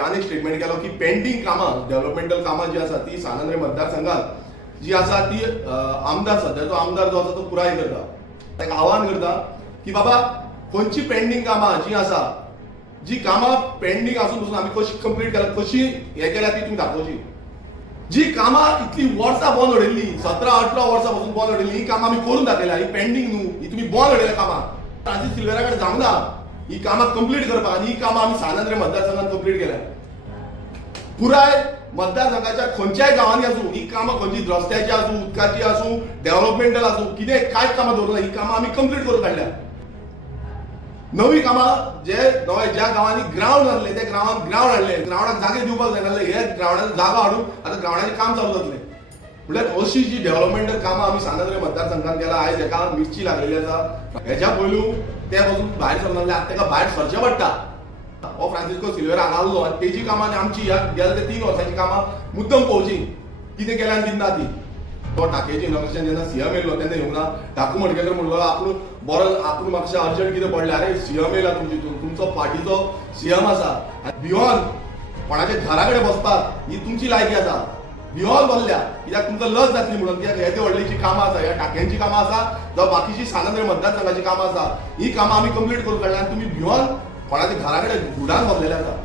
हेरान एक स्टेटमेंट केलो की पेंडिंग कामां डेव्हलपमेंटल कामां जी आसा ती सानंद्रे मतदारसंघात जी आसा ती आमदार सध्याचो आमदार जो आसा तो पुराय करता. ताका आव्हान करता की बाबा खंयची पेंडिंग कामां जी आसा जी कामां पेंडिंग आसून पसून आमी कशी कंप्लीट केल्या कशी हे केल्या ती तुम्ही दाखोवची. जी कामां इतली वर्सां बंद उडयल्ली 17-18 वर्सां पासून बंद उडयल्ली ही कामां आमी करून दाखयल्या. ही पेंडिंग न्हू, ही तुम्ही बंद उडयल्या कामां. फ्रांसीस सिल्वेरा कडेन जावंक ना ही कामां कंप्लीट करपाक आनी ही कामां आमी सानंद्रे मतदारसंघात कंप्लीट केल्या. पुराय मतदारसंघाच्या खंयच्याय गांवांनी आसूं ही कामां खंयची रस्त्याची आसूं उदकाची आसूं डेव्हलपमेंटल आसूं कितें कांयच कामां दवरना. ही कामां आमी कंप्लीट करून काडल्या. नवी कामां जे नवे ज्या गांवांनी ग्राउंड आसले ते ग्राउंड हाडले. ग्राउंडाक जागे दिवपाक जाय नासले हे ग्राउंडाचो जागो हाडून आतां ग्राउंडाचें काम चालू जातलें. म्हळ्यार अशी जी डेव्हलपमेंटल कामां आमी सानंद्रे मतदारसंघात केला. आयज हेका मिरची लागलेली आसा. हेच्या पयलू ते पासून भायर सरनासले आतां ताका भायर सरचें पडटा. हो फ्रांसिस्को सिल्वेरा हांगा आसलो आनी तेजी कामां आनी आमची ह्या गेल्या ते 3 वर्सांची कामां मुद्दम पळोवची कितें केल्या आनी कितें ना ती. तो टाकयेचें इनॉग्रेशन जेन्ना सीएम येयलो तेन्ना येवंक ना. ठाकू मडकेकर म्हणलो आपूण बरो आपूण म्हाका अर्जंट कितें पडलें अरे सीएम येयला तुमचो पार्टीचो सीएम आसा भियोन कोणाच्या घरा कडेन बसपाक ही तुमची लायकी आसा. भियोन बसल्या कित्याक तुमकां लज जातली म्हणून. कित्याक हे ते व्हडलीची कामां आसा ह्या टाकयांची कामां आसा जावं बाकीची सानंद्रे मतदारसंघाची कामां आसा ही कामां आमी कंप्लीट करून काडल्या आनी तुमी भियोन कोणाच्या घरा कडेन घुडान बसलेले आसा.